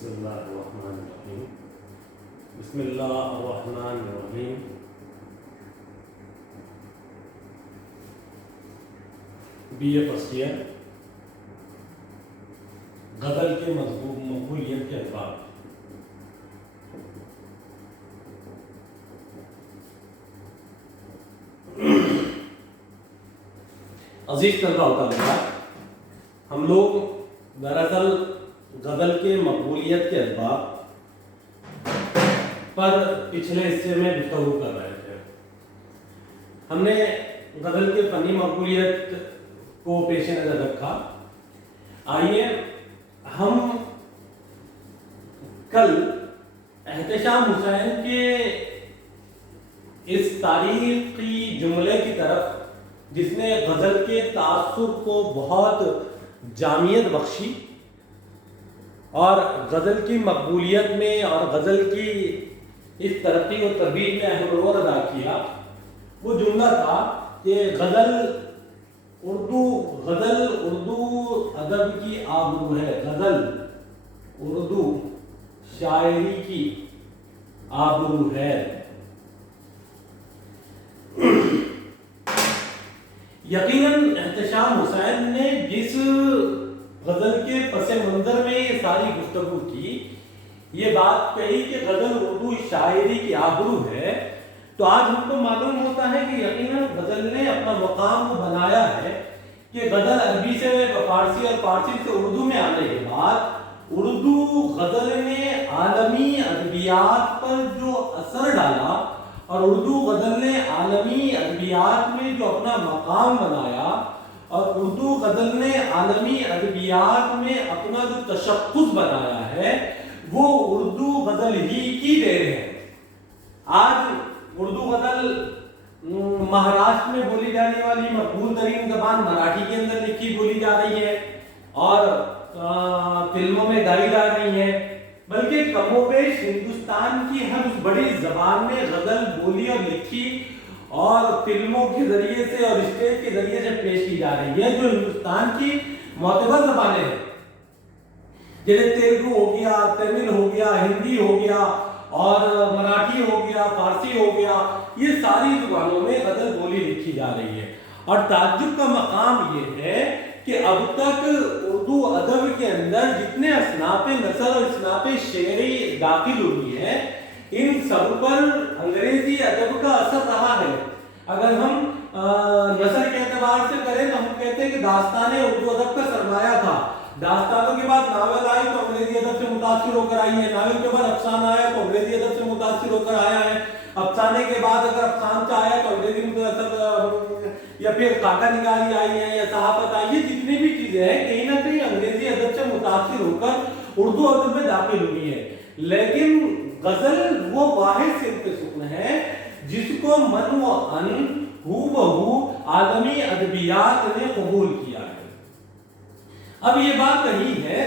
بسم اللہ الرحمن الرحیم بسم اللہ الرحمن الرحیم بی اے فرسٹ ایئر غزل کے مقبولیت کے اسباب۔ عزیز طلباء و طالبات، ہم لوگ دراصل غزل کے مقبولیت کے اسباب پر پچھلے حصے میں گفتگو کر رہے تھے۔ ہم نے غزل کے فنی مقبولیت کو پیش نظر رکھا۔ آئیے ہم کل احتشام حسین کے اس تاریخی جملے کی طرف جس نے غزل کے تاثر کو بہت جامعیت بخشی اور غزل کی مقبولیت میں اور غزل کی اس ترقی و ترویج میں اہم رول ادا کیا، وہ جملہ تھا کہ غزل اردو ادب کی آبرو ہے، غزل اردو شاعری کی آبرو ہے۔ یقیناً احتشام حسین نے جس غزل کے پس منظر میں یہ ساری گفتگو کی، یہ بات کہی کہ غزل اردو شاعری کی آبرو ہے، تو آج ہم کو معلوم ہوتا ہے کہ یقیناً غزل نے اپنا مقام کو بنایا ہے کہ غزل عربی سے فارسی اور فارسی سے اردو میں آنے کے بعد اردو غزل نے عالمی ادبیات پر جو اثر ڈالا اور اردو غزل نے عالمی ادبیات میں جو اپنا مقام بنایا اور اردو غزل نے عالمی ادبیات میں اپنا جو تشخص بنایا ہے، وہ اردو غزل ہی کی دیر ہے۔ آج اردو غزل مہاراشٹر میں بولی جانے والی مقبول ترین زبان مراٹھی کے اندر لکھی بولی جا رہی ہے اور فلموں میں گائی جا رہی ہے، بلکہ کم و بیش ہندوستان کی ہر اس بڑی زبان میں غزل بولی اور لکھی اور فلموں کے ذریعے سے اور اسٹیج کے ذریعے سے پیش کی جا رہی ہے، جو ہندوستان کی معتبر زبانیں ہیں، جیسے تیلگو ہو گیا، تمل ہو گیا، ہندی ہو گیا اور مراٹھی ہو گیا، فارسی ہو گیا، یہ ساری زبانوں میں غزل بولی لکھی جا رہی ہے۔ اور تعجب کا مقام یہ ہے کہ اب تک اردو ادب کے اندر جتنے اصناف نثر اور اصناف شعری داخل ہوئی ہے، ان سب پر انگریزی ادب کا اثر رہا ہے۔ اگر ہم نثر کے اعتبار سے کریں تو ہم کہتے ہیں کہ داستانیں اردو ادب کا سرمایہ تھا۔ داستانوں کے بعد ناول آئی تو انگریزی ادب سے متاثر ہو کر آئی ہے، ناول کے بعد افسانہ آیا تو انگریزی ادب سے متاثر ہو کر آیا ہے، افسانے کے بعد اگر افسانچہ آیا تو انگریزی یا پھر کاکا نگاری آئی ہے یا صحافت آئی ہے، جتنی بھی چیزیں ہیں کہیں نہ کہیں انگریزی ادب سے متاثر ہو کر اردو ادب میں داخل ہوئی ہے۔ لیکن غزل وہ واحد صنف سخن ہے جس کو من و ان ہو بہو عالمی ادبیات نے قبول کیا ہے۔ اب یہ بات کہی ہے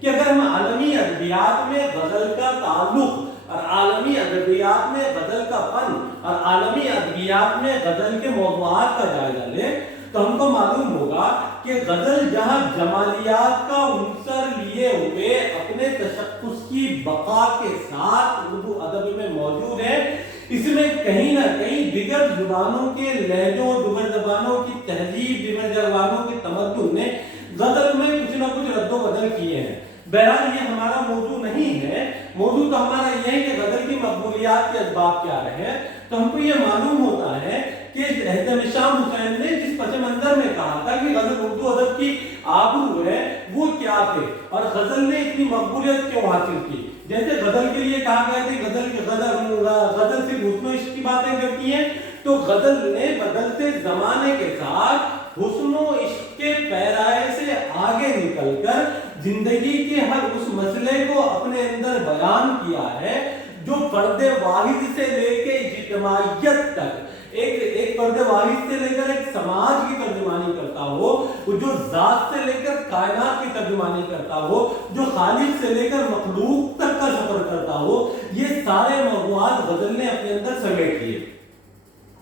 کہ اگر ہم عالمی ادبیات میں غزل کا تعلق اور عالمی ادبیات میں غزل کا فن اور عالمی ادبیات میں غزل کے موضوعات کا جائزہ لیں تو ہم کو معلوم ہوگا کہ غزل جہاں جمالیات کا عنصر لیے ہوئے اپنے تشخص کی بقا کے ساتھ اردو ادب میں موجود ہے، اس میں کہیں نہ کہیں دیگر زبانوں کے لہجوں، دیگر زبانوں کی تہذیب، دیگر زبانوں کے تمدن نے غزل میں کچھ نہ کچھ رد و بدل کیے ہیں۔ بہرحال یہ ہمارا موضوع نہیں ہے، موضوع تو ہمارا یہ ہے کہ غزل کی مقبولیات کے اسباب کیا رہے، تو ہم کو یہ معلوم ہوتا ہے کہ احتشام حسین نے جس پس منظر میں کہا تھا کہ غزل اردو ادب کی آبرو ہے، وہ کیا تھے اور غزل نے اتنی مقبولیت کیوں حاصل کی۔ جیسے غزل کے لیے کہا گیا کہ غزل صرف حسن و عشق کی باتیں کرتی ہے، تو غزل نے بدلتے زمانے کے ساتھ حسن و عشق کے پیرائے سے آگے نکل کر زندگی کے ہر اس مسئلے کو اپنے اندر بیان کیا ہے جو فرد واحد سے لے کے اجتماعیت تک، ایک فرد واحد سے لے کر ایک سماج کی ترجمانی کرتا ہو، جو ذات سے لے کر کائنات کی ترجمانی کرتا ہو، جو خالق سے لے کر مخلوق تک کا سفر کرتا ہو، یہ سارے موضوعات غزل نے اپنے اندر سمیٹ لیے۔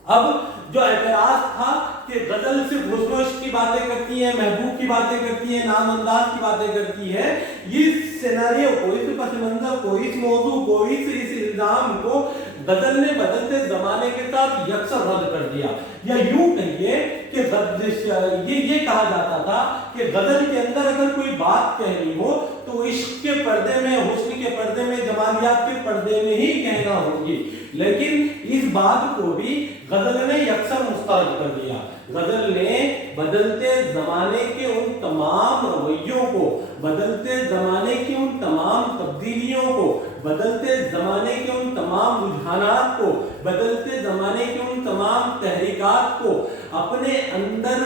اب جو اعتراض تھا کہ غزل صرف حسن و عشق کی باتیں کرتی ہے، محبوب کی باتیں کرتی ہے، نام انداز کی باتیں کرتی ہے، اس سیناریو کو، اس پس منظر کو، اس موضوع کو، اس الزام کو غزل نے بدلتے زمانے کے ساتھ یکسر رد کر دیا. یا یوں کہیے کہ یہ کہا جاتا تھا کہ غزل کے اندر اگر کوئی بات کہنی ہو تو عشق کے پردے میں، حسن کے پردے میں، جمالیات کے پردے میں ہی کہنا ہوگی. لیکن اس بات کو بھی غزل نے یکسر مسترد کر دیا. غزل نے بدلتے زمانے کے ان تمام رویوں کو، بدلتے زمانے کی ان تمام تبدیلیوں کو، بدلتے زمانے کے ان تمام رجحانات کو، بدلتے زمانے کے ان تمام تحریکات کو اپنے اندر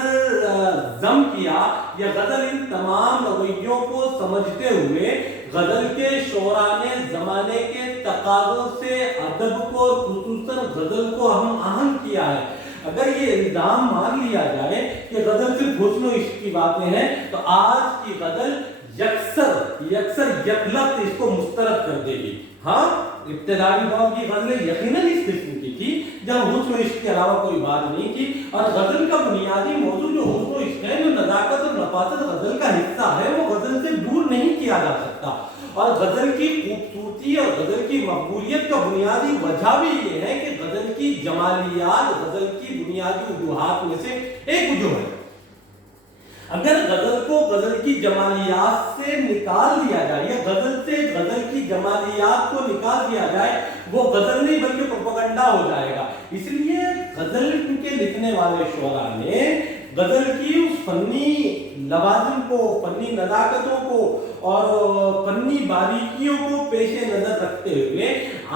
ضم کیا. یا غزل ان تمام رویوں کو سمجھتے ہوئے غزل کے شعراء نے زمانے کے تقاضوں سے ادب کو اور خصوصاً غزل کو ہم آہنگ کیا ہے. اگر یہ الزام مان لیا جائے کہ غزل صرف حسن و عشق کی باتیں ہیں تو آج کی غزل یکسر یکلفظ اس کو مسترد کر دے گی. ہاں، ابتدائی دور کی غزلیں یقیناً اس قسم کی تھی جب حسن و عشق کے علاوہ کوئی بات نہیں تھی، اور غزل کا بنیادی موضوع جو حسن و عشق ہے، جو نزاکت اور نفاست غزل کا حصہ ہے، وہ غزل سے دور نہیں کیا جا سکتا. اور غزل کی خوبصورتی اور غزل کی مقبولیت کا بنیادی وجہ بھی یہ ہے کہ غزل کی جمالیات غزل کی بنیادی وجوہات میں سے ایک وجوہ ہے. اگر غزل کو غزل کی جمالیات سے نکال دیا جائے، یا غزل سے غزل کی جمالیات کو نکال دیا جائے، وہ غزل نہیں بلکہ پروپیگنڈا ہو جائے گا. اس لیے غزل کے لکھنے والے شعراء نے غزل کی اس فنی لوازم کو، فنی نزاکتوں کو اور فنی باریکیوں کو پیش نظر رکھتے ہوئے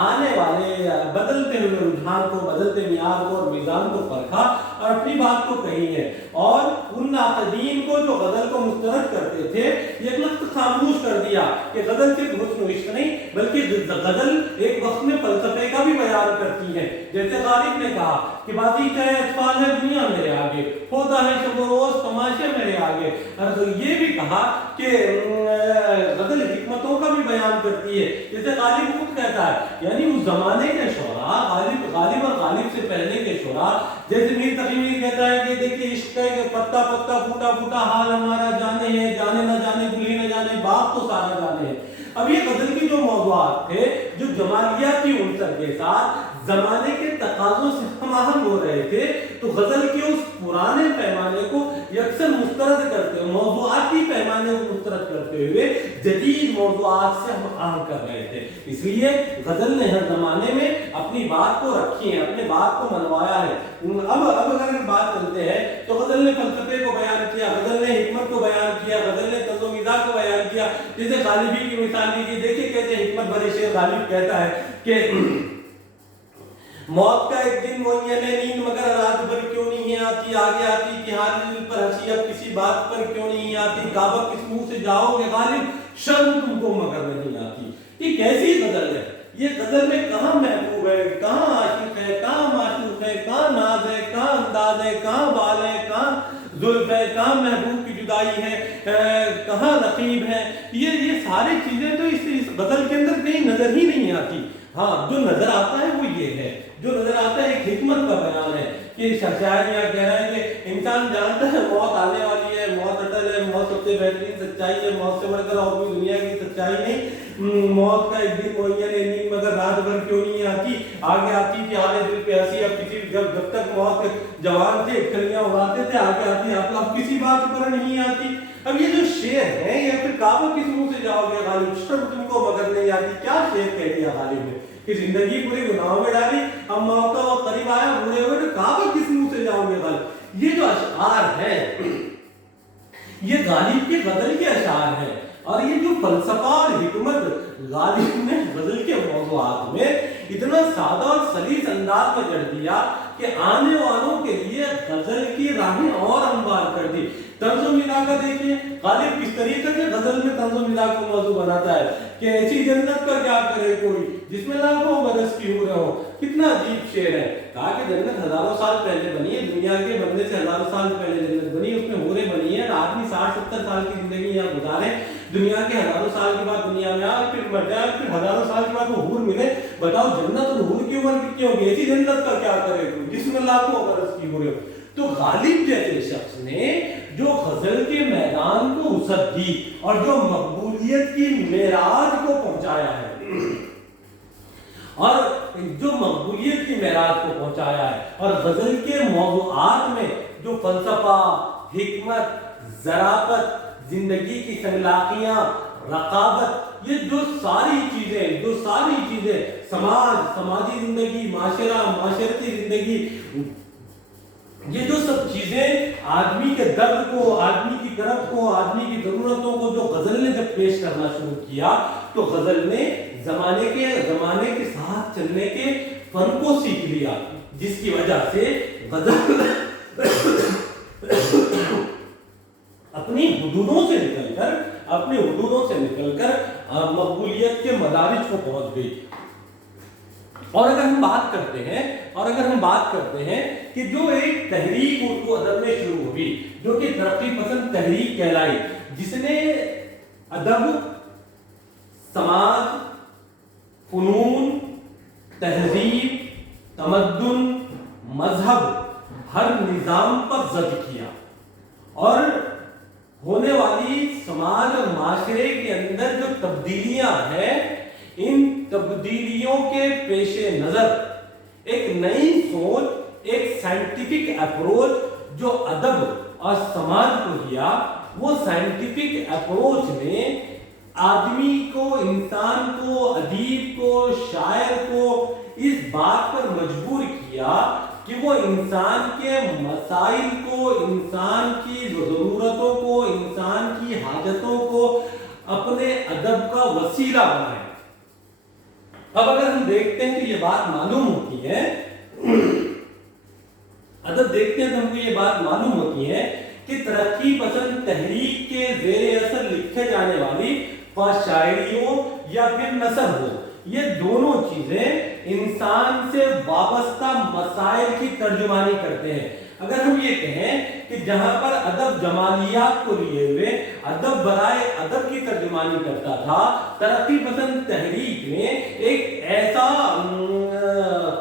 آنے والے بدلتے ہوئے رجحان کو، بدلتے معیار کو اور میزان کو پرکھا اور اپنی بات کو کہی ہے. اور ان ناقدین کو جو غزل کو مسترد کرتے تھے، یہ لفظ خاموش کر دیا کہ غزل صرف حسن و عشق نہیں بلکہ غزل ایک وقت میں فلسفے کا بھی بیان کرتی ہے. جیسے غالب نے کہا کہ بازی چاہے اطفال ہے دنیا میرے آگے، ہوتا ہے شب و روز تماشے میرے آگے. اور یہ بھی کہا کہ غزل حکمتوں کا بھی بیان کرتی ہے. جیسے غالب خود کہتا ہے، یعنی اس زمانے کے شعراء، غالب اور غالب سے پہلے کے شعراء، جیسے میر تقی میر کہتا ہے کہ دیکھیے عشق ہے کہ پتا پتا پھوٹا پھوٹا حال ہمارا جانے ہے، جانے نہ جانے گلی نہ جانے باغ تو سارا جانے ہے. اب یہ غزل کی جو موضوعات تھے جو جمالیاتی عنصر کے ساتھ زمانے کے تقاضوں سے ہم آہنگ ہو رہے تھے، تو غزل کے اس پرانے پیمانے کو یکسر مسترد کرتے ہوئے، موضوعاتی پیمانے کو مسترد کرتے ہوئے جدید موضوعات سے ہم آہنگ کر رہے تھے. اس لیے غزل نے ہر زمانے میں اپنی بات کو رکھی ہے، اپنی بات کو منوایا ہے. اب اگر بات کرتے ہیں تو غزل نے فلسفے کو بیان کیا، غزل نے حکمت کو بیان کیا، غزل نے طنز و مزاح کو بیان کیا. جیسے غالبی کی مثال لیجیے، دیکھیے کیسے حکمت بھرے شعر غالب کہتا ہے کہ موت کا ایک دن معین ہے نیند مگر رات بھر کیوں نہیں آتی، آگے آتی کہ ہار دل پر ہنسی اب کسی بات پر کیوں نہیں آتی، کعبہ کس منہ سے جاؤ گے غالب شرم تم کو مگر نہیں آتی. یہ کیسی غزل ہے؟ یہ غزل میں کہاں محبوب ہے، کہاں عاشق ہے، کہاں معشوق ہے، کہاں ناز ہے، کہاں انداز ہے، کہاں بال ہے، کہاں زلف ہے، کہاں محبوب کی جدائی ہے، کہاں رقیب ہے. یہ ساری چیزیں تو اس غزل کے اندر کہیں نظر ہی نہیں آتی. ہاں، جو نظر آتا ہے وہ یہ ہے، جو نظر آتا ہے ایک حکمت کا بیان ہے کہ شاعر یہ کہہ رہے ہیں کہ انسان جانتا ہے موت آنے والی ہے، موت اٹل ہے، موت سب سے بہترین سچائی ہے، موت سے بڑھ کر اور کوئی دنیا کی سچائی نہیں. موت کا ایک دن معین ہے نیند مگر رات بھر کیوں نہیں آتی، آگے آتی کہ آنے دل پہ ہنسی اب کسی، جب تک موت جوان تھے کلیاں اڑاتے تھے، آگے آتی اب کسی بات پر نہیں آتی. اب یہ جو شعر ہے، یا پھر کعبہ کس منہ سے جاؤ گے غالب شرم تم کو مگر نہیں آتی، کیا شعر کہہ دیا غالب نے کہ زندگی پوری گناہوں میں ڈالی، اب موت کا وقت قریب آیا، بوڑھے ہوئے تو کعبہ کس منہ سے جاؤ گے غالب. یہ جو اشعار ہیں یہ غالب کی غزل کے اشعار ہیں. اور یہ جو فلسفہ اور حکمت غالب نے غزل کے موضوعات میں اتنا سادہ اور سلیس انداز میں جڑ دیا کہ آنے والوں کے لیے غزل کی راہیں اور ہموار کر دی. طنز و مزاح کا دیکھیے غالب کس طریقے سے غزل میں طنز و مزاح کو موضوع بناتا ہے کہ ایسی جنت کا کیا کرے کوئی جس میں لاکھوں برس کی حوریں ہوں. کتنا عجیب شعر ہے. کہا کہ جنت ہزاروں سال پہلے بنی ہے، دنیا کے بننے سے ہزاروں سال پہلے جنت بنی، اس میں حوریں بنی ہیں، آدمی 60-70 سال کی زندگی یہاں گزارے. دنیا کے ہزاروں سال کے بعد دنیا میں آئے پھر مر جائے پھر ہزاروں سال کے بعد وہ حور ملے. بتاؤ جنت اور حور کی عمر کتنی ہوگی؟ ایسی جنت کا کیا کرے تو جس میں لاکھوں برس کی ہوئے. تو غالب جیسے شخص نے جو غزل کے میدان کو وسعت دی اور جو مقبولیت کی معراج کو پہنچایا ہے اور جو مقبولیت کی معراج کو پہنچایا ہے اور غزل کے موضوعات میں جو فلسفہ، حکمت، ظرافت، زندگی کی اخلاقیاں، رقابت، یہ جو ساری چیزیں سماجی زندگی، معاشرتی زندگی، یہ جو سب چیزیں آدمی کے درد کو، آدمی کی طرف کو، آدمی کی ضرورتوں کو جو غزل نے جب پیش کرنا شروع کیا تو غزل نے زمانے کے ساتھ چلنے کے فن کو سیکھ لیا، جس کی وجہ سے غزل اپنی حدودوں سے نکل کر مقبولیت کے مدارج کو پہنچ گئی. اور اگر ہم بات کرتے ہیں کہ جو ایک تحریک اردو ادب میں شروع ہوئی جو کہ ترقی پسند تحریک کہلائی، جس نے ادب، سماج، فنون، تہذیب، تمدن، مذہب، ہر نظام پر زد کیا اور ہونے والی سماج اور معاشرے کے اندر جو تبدیلیاں ہیں ان تبدیلیوں کے پیش نظر ایک نئی سوچ، ایک سائنٹیفک اپروچ جو ادب اور سماج کو دیا، وہ سائنٹیفک اپروچ نے آدمی کو، انسان کو، ادیب کو، شاعر کو اس بات پر مجبور کیا کہ وہ انسان کے مسائل کو، انسان کی ضرورتوں کو، انسان کی حاجتوں کو اپنے ادب کا وسیلہ بنائے. اب اگر ہم دیکھتے ہیں کہ یہ بات معلوم ہوتی ہے، ہم کو یہ بات معلوم ہوتی ہے کہ ترقی پسند تحریک کے زیر اثر لکھے جانے والی شاعریوں یا پھر نثر ہو، یہ دونوں چیزیں انسان سے وابستہ مسائل کی ترجمانی کرتے ہیں. اگر ہم یہ کہیں کہ جہاں پر ادب جمالیات کو لیے ہوئے ادب برائے ادب کی ترجمانی کرتا تھا، ترقی پسند تحریک نے ایک ایسا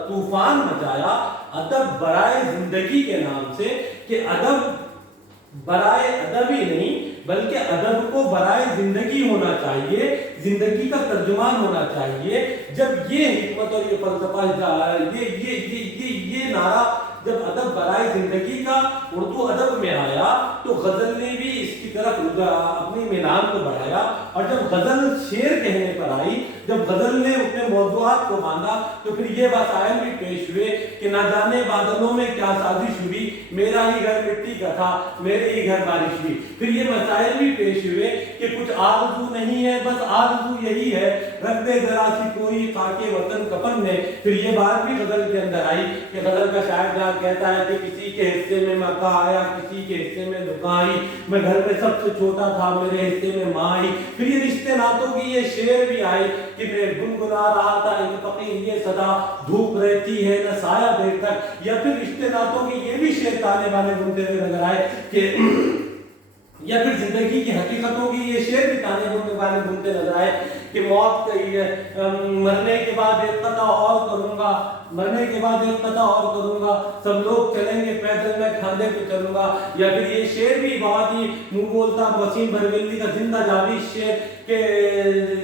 طوفان مچایا ادب برائے زندگی کے نام سے کہ ادب برائے ادب ہی نہیں بلکہ ادب کو برائے زندگی ہونا چاہیے، زندگی کا ترجمان ہونا چاہیے. جب یہ حکمت اور یہ فلسفہ، یہ نعرہ جب ادب برائے زندگی کا اردو ادب میں آیا تو غزل نے بھی اس کی طرف اپنی میدان کو بڑھایا. اور جب غزل شعر کہنے پر آئی، جب غزل نے اپنے موضوعات کو باندھا تو پھر یہ مسائل بھی پیش ہوئے کہ نہ جانے بادلوں میں کیا سازش ہوئی، میرا ہی گھر مٹی کا تھا، میرے ہی گھر بارش ہوئی. پھر یہ مسائل بھی پیش ہوئے کہ کچھ آرزو نہیں ہے، بس آرزو یہی ہے، رکھ دے ذرا سی کوئی خاکے وطن کفن میں. پھر یہ بات بھی غزل کے اندر آئی کہ غزل کا شاعر جہاں کہتا ہے کہ کسی کے حصے میں مکہ آیا، کسی کے حصے میں دکان آئی، میں گھر میں سب سے چھوٹا تھا، میرے حصے میں ماں آئی. پھر یہ رشتے ناتوں کی یہ شعر بھی آئے کہ میں گنگنا رہا تھا ایک فقیر یہ صدا، دھوپ رہتی ہے نہ سایہ دیر تک. یا پھر رشتے ناتوں کی یہ بھی شعر تانے بانے بنتے ہوئے نظر آئے کہ یا پھر زندگی کی حقیقتوں کی یہ شعر بھی تانے بانے بنتے نظر آئے کہ موت کہی ہے، مرنے کے بعد ایک قطع اور کروں گا، مرنے کے بعد ایک قطع اور کروں گا، سب لوگ چلیں گے پیدل میں کھاندے پہ چلوں گا. یا پھر یہ شعر بھی بہت ہی منہ بولتا وسیم بھرویلی کا زندہ جاوید شعر کہ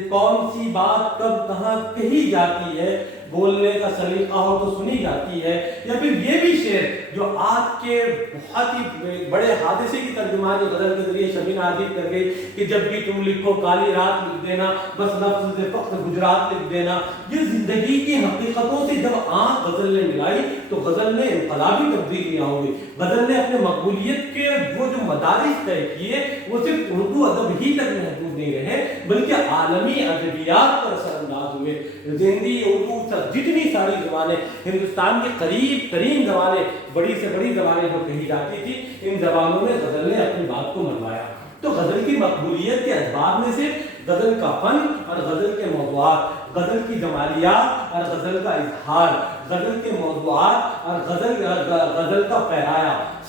کون سی بات کب کہاں کہی جاتی ہے، بولنے کا سلیقہ ہو تو سنی جاتی ہے. یا پھر یہ بھی شعر جو آج کے بہت ہی بڑے حادثے کی ترجمانی غزل کے ذریعے شبین عادل کر گئی کہ جب بھی تم لکھو کالی رات لکھ دینا، بس لفظ سے فقط گجرات لکھ دینا. یہ زندگی کی حقیقتوں سے جب آنکھ غزل نے ملائی تو غزل نے انقلابی تبدیلیاں ہوئی. غزل نے اپنے مقبولیت کے وہ جو مدارج طے کیے وہ صرف اردو ادب ہی تک محدود نہیں رہے بلکہ عالمی ادبیات پر اثر انداز ہوئے. ہندی، اردو، جتنی ساری زبانیں، ہندوستان کی قریب ترین زبانیں، بڑی سے بڑی زبانیں جو کہی جاتی تھی، ان زبانوں میں غزل نے اپنی بات کو منوایا. تو غزل کی مقبولیت کے اسباب میں سے غزل کا فن اور غزل کے موضوعات، غزل کی جمالیات اور غزل کا اظہار، غزل کے موضوعات اور غزل کا پیرایا،